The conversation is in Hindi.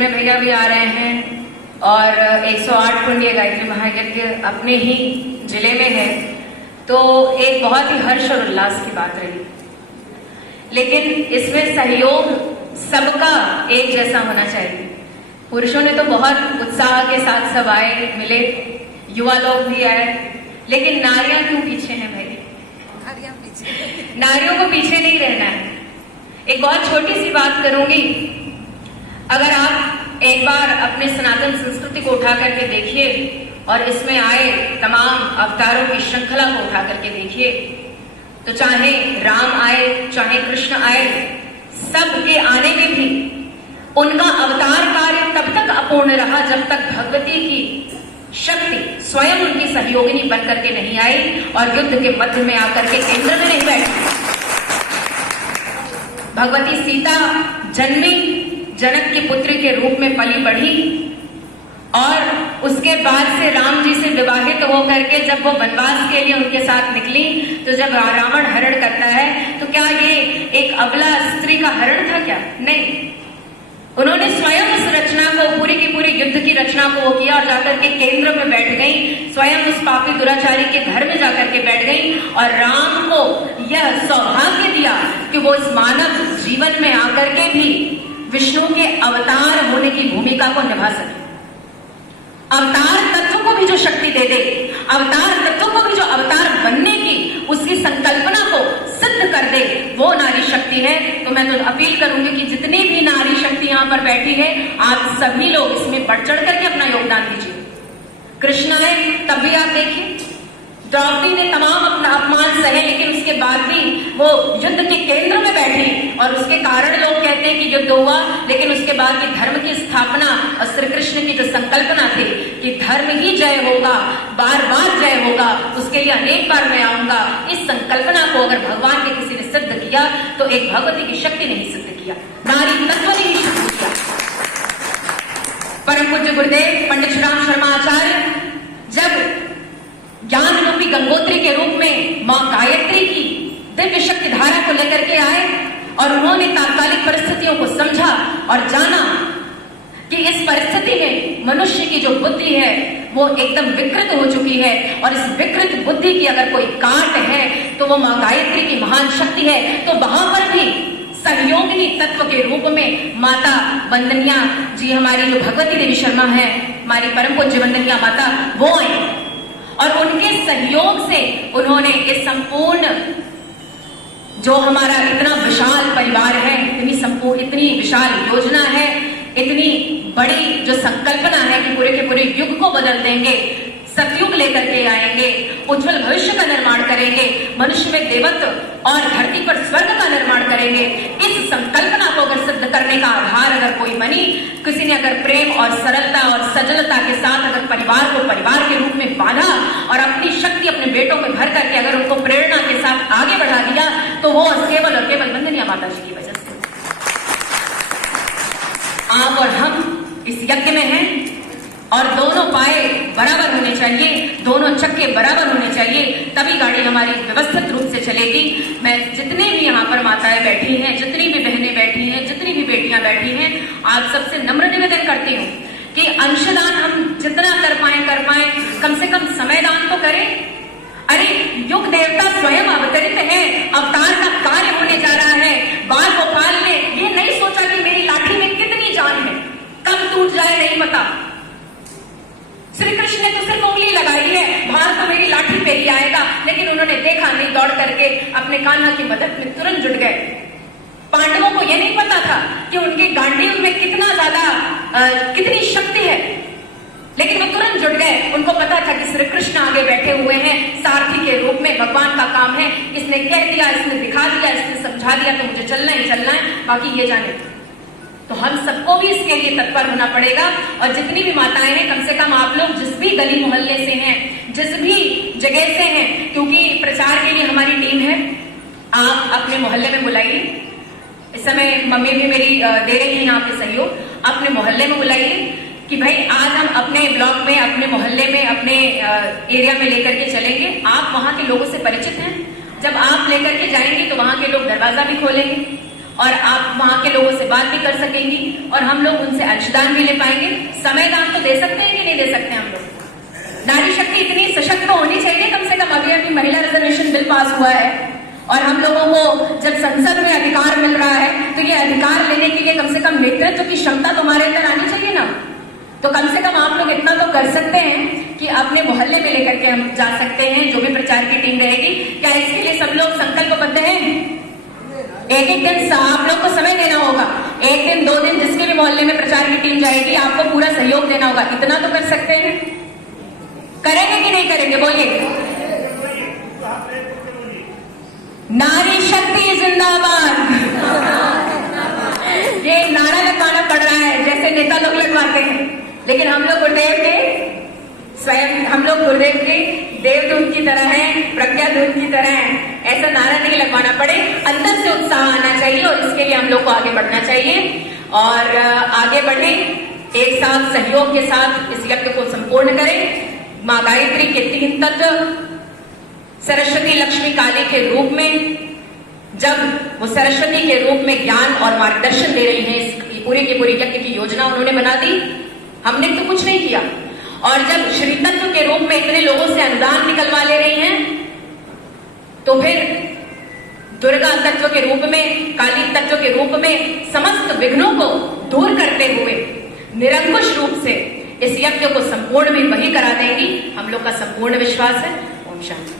चिन्मय भैया भी आ रहे हैं और 108 पुण्य गायत्री महायज्ञ अपने ही जिले में है, तो एक बहुत ही हर्ष और उल्लास की बात रही। लेकिन इसमें सहयोग सबका एक जैसा होना चाहिए। पुरुषों ने तो बहुत उत्साह के साथ सब आए, मिले, युवा लोग भी आए, लेकिन नारियां क्यों पीछे हैं भाई? नारियों को पीछे नहीं रहना है। एक बहुत छोटी सी बात करूंगी, अगर आप एक बार अपने सनातन संस्कृति को उठा करके देखिए और इसमें आए तमाम अवतारों की श्रृंखला को उठा करके देखिए, तो चाहे राम आए, चाहे कृष्ण आए, सबके आने में भी उनका अवतार कार्य तब तक अपूर्ण रहा जब तक भगवती की शक्ति स्वयं उनकी सहयोगिनी बन करके नहीं आई और युद्ध के मध्य में आकर के केंद्र में नहीं बैठी। भगवती सीता जन्मी, जनक की पुत्री के रूप में पली बढ़ी और उसके बाद से राम जी से विवाहित होकर के जब वो वनवास के लिए उनके साथ निकली, तो जब रावण हरण करता है तो क्या ये एक अबला स्त्री का हरण था क्या? नहीं, उन्होंने स्वयं उस रचना को, पूरी की पूरी युद्ध की रचना को वो किया और जाकर के केंद्र में बैठ गई, स्वयं उस पापी दुराचारी के घर में जाकर के बैठ गई और राम को यह सौभाग्य दिया कि वो इस मानव जीवन में आकर के भी विष्णु के अवतार होने की भूमिका को निभा सके। अवतार तत्व को भी जो शक्ति दे दे, अवतार तत्व को भी जो अवतार बनने की उसकी संकल्पना को सिद्ध कर दे, वो नारी शक्ति है। तो मैं तो अपील करूंगी कि जितनी भी नारी शक्ति यहाँ पर बैठी है, आप सभी लोग इसमें बढ़ चढ़ करके अपना योगदान दीजिए। कृष्ण है, तब भी आप देखिए द्रौपदी ने तमाम अपना अपमान सहे, लेकिन उसके बाद भी वो युद्ध के केंद्र में बैठी और उसके कारण लोग कहते हैं कि युद्ध हुआ, लेकिन उसके बाद भी धर्म की स्थापना और श्री कृष्ण की जो संकल्पना थी कि धर्म ही जय होगा, बार बार जय होगा, उसके लिए अनेक बार मैं आऊंगा, इस संकल्पना को अगर भगवान के किसी ने सिद्ध किया तो एक भगवती की शक्ति ने ही सिद्ध किया, नारी तत्व ने ही सिद्ध किया। परम पूज्य गुरुदेव पंडित श्रीराम शर्मा आचार्य जब ज्ञान रूपी गंगोत्री के रूप में मां गायत्री की दिव्य शक्ति धारा को लेकर के आए और उन्होंने तात्कालिक परिस्थितियों को समझा और जाना कि इस परिस्थिति में मनुष्य की जो बुद्धि है वो एकदम विकृत हो चुकी है और इस विकृत बुद्धि की अगर कोई काट है तो वो मां गायत्री की महान शक्ति है। तो वहां पर भी सहयोगिनी तत्व के रूप में माता वंदनिया जी, हमारी जो भगवती देवी शर्मा है, हमारी परम पूज्य वंदनिया माता, वो आई और उनके सहयोग से उन्होंने इस संपूर्ण जो हमारा इतना विशाल परिवार है, इतनी विशाल योजना है, इतनी बड़ी जो संकल्पना है कि पूरे के पूरे युग को बदल देंगे, सतयुग लेकर के आएंगे, उज्जवल भविष्य का निर्माण करेंगे, मनुष्य में देवत्व और धरती पर स्वर्ग का निर्माण करेंगे। इस संकल्पना को अगर सिद्ध करने का आधार अगर कोई बनी, किसी ने अगर प्रेम और सरलता और सजलता के साथ अगर परिवार को परिवार के रूप में बांधा और अपनी शक्ति अपने बेटों में भर करके अगर उनको प्रेरणा के साथ आगे बढ़ा दिया, तो वो केवल और केवल वंदनीय माता जी की वजह से। आप और हम इस यज्ञ में हैं और दोनों पाए बराबर होने चाहिए, दोनों चक्के बराबर होने चाहिए, तभी गाड़ी हमारी व्यवस्थित रूप से चलेगी। मैं जितने भी यहाँ पर माताएं बैठी हैं, जितनी भी बहनें बैठी हैं, जितनी भी बेटियां बैठी हैं, आप सबसे नम्र निवेदन करती हूँ कि अंशदान हम जितना कर पाए, कम से कम समय दान तो करें। अरे युग देवता स्वयं अवतरित है, अवतार का कार्य होने जा रहा है। बाल गोपाल ने ये नहीं सोचा कि मेरी लाठी में कितनी जान है, कब टूट जाए नहीं पता। श्री कृष्ण ने तो सिर्फ उंगली लगाई है, भार तो मेरी लाठी पे ही आएगा, लेकिन उन्होंने देखा नहीं, दौड़ करके अपने कान्हा की मदद में तुरंत जुट गए। पांडवों को यह नहीं पता था कि उनके गांडीव में कितनी शक्ति है, लेकिन वो तुरंत जुट गए। उनको पता था कि श्री कृष्ण आगे बैठे हुए हैं, सारथी के रूप में भगवान का काम है, इसने कह दिया, इसने दिखा दिया, इसने समझा दिया, तो मुझे चलना ही चलना है, बाकी ये जाने। तो हम सबको भी इसके लिए तत्पर होना पड़ेगा। और जितनी भी माताएं हैं, कम से कम आप लोग जिस भी गली मोहल्ले से हैं, जिस भी जगह से हैं, क्योंकि प्रचार के लिए हमारी टीम है, आप अपने मोहल्ले में बुलाइए। इस समय मम्मी भी मेरी दे रही है यहाँ पे सहयोग, अपने मोहल्ले में बुलाइए कि भाई आज हम अपने ब्लॉक में, अपने मोहल्ले में, अपने एरिया में लेकर के चलेंगे। आप वहां के लोगों से परिचित हैं, जब आप लेकर के जाएंगे तो वहां के लोग दरवाजा भी खोलेंगे और आप वहां के लोगों से बात भी कर सकेंगी और हम लोग उनसे अंशदान भी ले पाएंगे। समय दान तो दे सकते हैं कि नहीं दे सकते हम लोग? नारी शक्ति इतनी सशक्त तो होनी चाहिए कम से कम। अभी महिला रिजर्वेशन बिल पास हुआ है और हम लोगों को जब संसद में अधिकार मिल रहा है तो ये अधिकार लेने के लिए कम से कम नेतृत्व की क्षमता तो हमारे अंदर आनी चाहिए ना। तो कम से कम आप लोग इतना तो कर सकते हैं कि अपने मोहल्ले में लेकर के हम जा सकते हैं, जो भी प्रचार की टीम रहेगी। क्या इसके लिए सब लोग संकल्पबद्ध हैं? एक एक दिन आप लोग को समय देना होगा, 1 दिन 2 दिन जिसके भी मोहल्ले में प्रचार की टीम जाएगी आपको पूरा सहयोग देना होगा। इतना तो कर सकते हैं। करेंगे कि नहीं करेंगे? बोलिए। नारी शक्ति जिंदाबाद। ये नारा लगवाना पड़ रहा है जैसे नेता लोग लगवाते हैं, लेकिन हम लोग गुरुदेव के स्वयं, हम लोग गुरुदेव के देवदूत की तरह हैं, प्रज्ञादूत की तरह हैं। ऐसा नारा नहीं लगवाना पड़े, अंदर से उत्साह आना चाहिए और इसके लिए हम लोग को आगे बढ़ना चाहिए और आगे बढ़े, एक साथ सहयोग के साथ इस यज्ञ को संपूर्ण करें। माँ गायत्री के 3 तत्व सरस्वती लक्ष्मी काली के रूप में, जब वो सरस्वती के रूप में ज्ञान और मार्गदर्शन दे रही है, इस पूरे के पूरे यज्ञ की योजना उन्होंने बना दी, हमने तो कुछ नहीं किया। और जब श्री तत्व के रूप में इतने लोगों से अनुदान निकलवा ले रही हैं, तो फिर दुर्गा तत्व के रूप में, काली तत्व के रूप में समस्त विघ्नों को दूर करते हुए निरंकुश रूप से इस यज्ञ को संपूर्ण भी वही करा देंगी, हम लोग का संपूर्ण विश्वास है। ओम शांति।